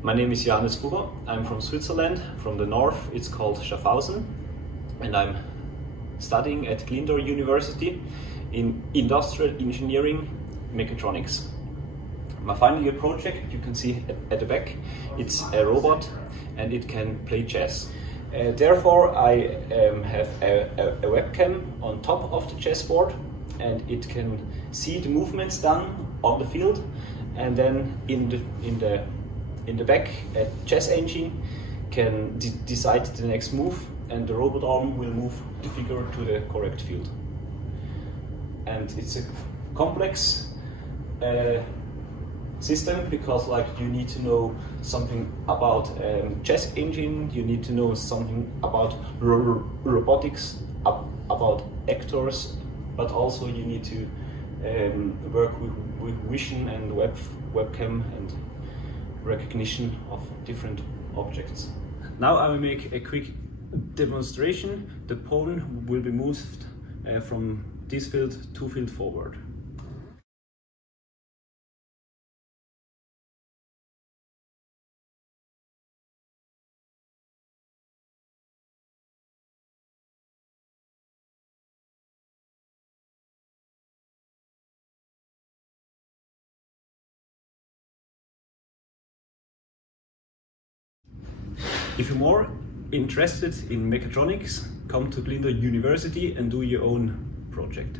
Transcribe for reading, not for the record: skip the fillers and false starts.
My name is Johannes Frurrer. I'm from Switzerland, from the north. It's called Schaffhausen, and I'm studying at Glyndor University in industrial engineering mechatronics. My final year project, you can see at the back, it's a robot and it can play chess. Therefore, I have a webcam on top of the chessboard, and it can see the movements done on the field, and then in the back, a chess engine can decide the next move, and the robot arm will move the figure to the correct field. And it's a complex system, because you need to know something about chess engine, you need to know something about robotics, about actors, but also you need to work with vision and webcam and recognition of different objects. Now I will make a quick demonstration. The pawn will be moved from this field to field forward. If you're more interested in mechatronics, come to Glyndor University and do your own project.